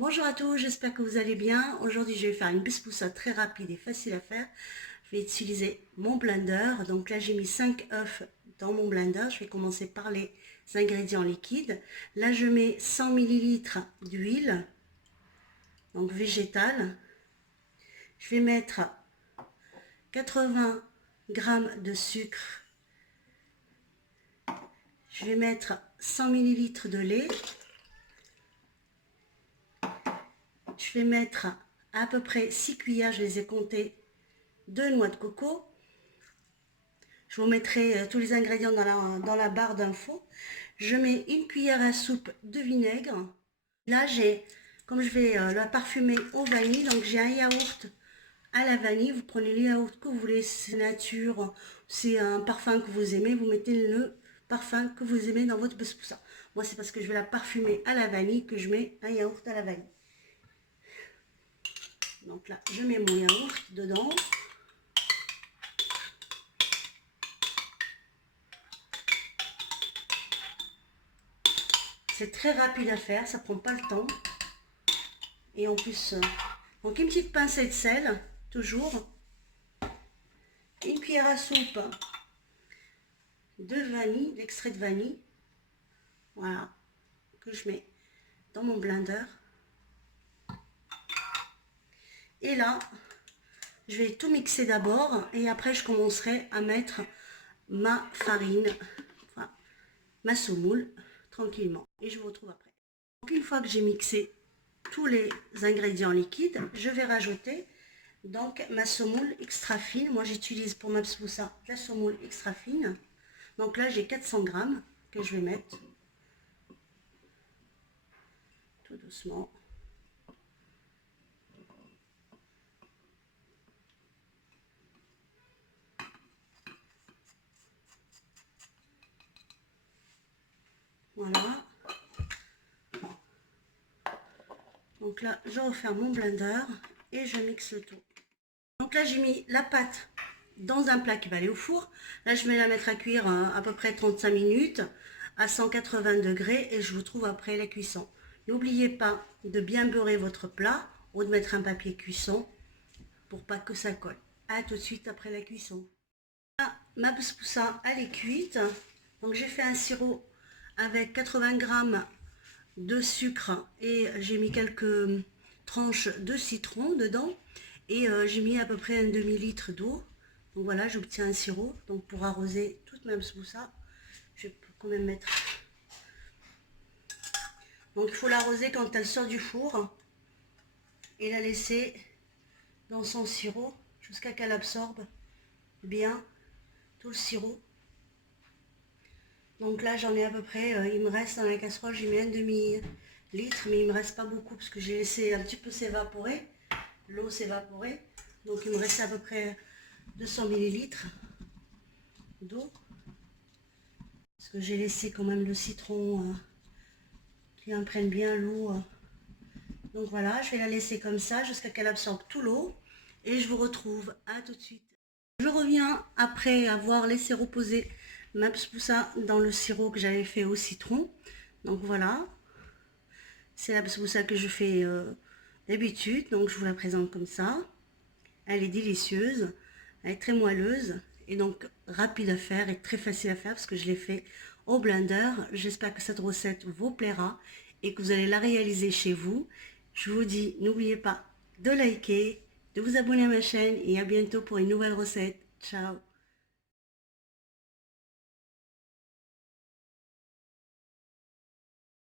Bonjour à tous, j'espère que vous allez bien. Aujourd'hui, je vais faire une bispoussa très rapide et facile à faire. Je vais utiliser mon blender. Donc là, j'ai mis 5 œufs dans mon blender. Je vais commencer par les ingrédients liquides. Là, je mets 100 ml d'huile, donc végétale. Je vais mettre 80 g de sucre. Je vais mettre 100 ml de lait. Je vais mettre à peu près 6 cuillères, je les ai comptées, de noix de coco. Je vous mettrai tous les ingrédients dans la barre d'infos. Je mets une cuillère à soupe de vinaigre. Là, comme je vais la parfumer au vanille, donc j'ai un yaourt à la vanille. Vous prenez le yaourt que vous voulez, c'est nature, c'est un parfum que vous aimez. Vous mettez le parfum que vous aimez dans votre bispoussa. Moi, c'est parce que je vais la parfumer à la vanille que je mets un yaourt à la vanille. Donc là, je mets mon yaourt dedans. C'est très rapide à faire, ça prend pas le temps. Et en plus, donc une petite pincée de sel, toujours. Une cuillère à soupe de vanille, d'extrait de vanille. Voilà, que je mets dans mon blender. Et là, je vais tout mixer d'abord et après je commencerai à mettre ma farine, enfin, ma semoule, tranquillement. Et je vous retrouve après. Donc une fois que j'ai mixé tous les ingrédients liquides, je vais rajouter donc ma semoule extra fine. Moi j'utilise pour ma bispoussa la semoule extra fine. Donc là j'ai 400 g que je vais mettre tout doucement. Voilà. Donc là je referme mon blender et je mixe le tout. Donc là j'ai mis la pâte dans un plat qui va aller au four. Là je vais la mettre à cuire à peu près 35 minutes à 180 degrés et je vous trouve après la cuisson. N'oubliez pas de bien beurrer votre plat ou de mettre un papier cuisson pour pas que ça colle. A tout de suite après la cuisson. Là, ma bispoussa elle est cuite. Donc j'ai fait un sirop avec 80 g de sucre et j'ai mis quelques tranches de citron dedans et j'ai mis à peu près un demi-litre d'eau. Donc voilà, j'obtiens un sirop. Donc pour arroser toute ma bispoussa, je vais quand même mettre. Donc il faut l'arroser quand elle sort du four et la laisser dans son sirop jusqu'à qu'elle absorbe bien tout le sirop. Donc là j'en ai à peu près, il me reste dans la casserole, j'ai mis un demi-litre, mais il me reste pas beaucoup parce que j'ai laissé un petit peu s'évaporer, l'eau s'évaporer. Donc il me reste à peu près 200 ml d'eau. Parce que j'ai laissé quand même le citron qui imprègne bien l'eau. Donc voilà, je vais la laisser comme ça jusqu'à qu'elle absorbe tout l'eau. Et je vous retrouve à tout de suite. Je reviens après avoir laissé reposer ma bispoussa dans le sirop que j'avais fait au citron. Donc voilà, c'est la bispoussa que je fais d'habitude. Donc je vous la présente comme ça. Elle est délicieuse, elle est très moelleuse et donc rapide à faire et très facile à faire parce que je l'ai fait au blender. J'espère que cette recette vous plaira et que vous allez la réaliser chez vous. Je vous dis, n'oubliez pas de liker, de vous abonner à ma chaîne et à bientôt pour une nouvelle recette. Ciao!